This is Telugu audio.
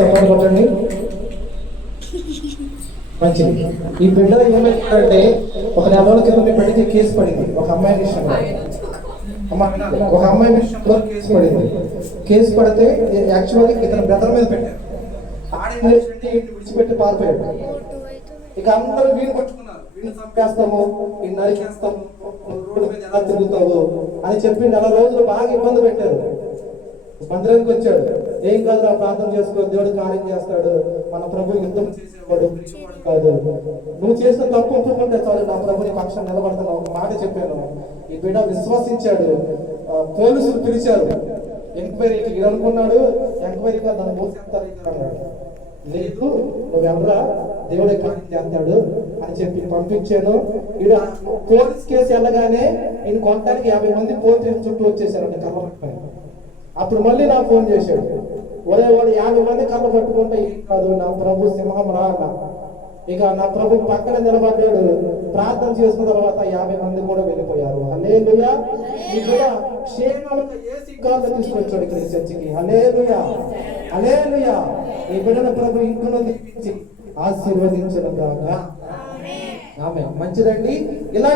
చెప్పండి. మంచిది. ఈ బిడ్డ ఏమైందంటే ఒక 4 రోజుల క్రితం మీ బిడ్డకి కేసు పడింది. ఒక అమ్మాయి విషయంలో కేసు పడింది. కేసు పడితే యాక్చువల్గా ఇతను బ్రదర్ మీద పెట్టారు. విడిచిపెట్టి పారిపోయాడు. ఇక అందరూ వీలు పట్టుకున్నారు. వీడిని చంపేస్తాము, వీడిని నరికేస్తాము, రోడ్డు మీద ఎలా తిరుగుతావు అని చెప్పి 4 రోజులు బాగా ఇబ్బంది పెట్టారు. మందిరానికి వచ్చాడు. ఏం కాదు, ప్రార్థన చేసుకో, దేవుడు కార్యం చేస్తాడు, మన ప్రభు యుద్ధం చేసేవాడు కాదు, నువ్వు చేసిన తప్పు ఒప్పుకుంటే చాలు, నా ప్రభు నీ పక్షం నిలబడతాను ఒక మాట చెప్పాను. ఈ బిడ్డ విశ్వసించాడు. పోలీసులు పిలిచారు ఎంక్వైరీకి. ఇది అనుకున్నాడు ఎంక్వైరీగా దాన్ని మోసేస్తారు అన్నాడు. లేదు, నువ్వెవరా, దేవుడే కార్యం చేస్తాడు అని చెప్పి పంపించాను. ఈడ పోలీస్ కేసు వెళ్ళగానే ఈయన కొట్టడానికి 50 మంది పోలీసులు చుట్టూ వచ్చేసారంట కర్ర. అప్పుడు మళ్ళీ నాకు ఫోన్ చేశాడు. ఒరే వాడు 50 మంది కళ్ళ పట్టుకుంటే ఏం కాదు, నా ప్రభు సింహం రా అన్న. ఇక నా ప్రభు పక్కన నిలబడ్డాడు. ప్రార్థన చేసిన తర్వాత 50 మంది కూడా వెళ్ళిపోయారు. హల్లెలూయా. ఈ కూడా క్షేమంగా యేసు గారు తీసుకొచ్చాడు ఇక్కడ చర్చికి. హల్లెలూయా, హల్లెలూయా. ఈ బిడ్డను ప్రభు ఇంకును దీవించి ఆశీర్వదించును గాక. ఆమేన్. మంచిదండి. ఇలా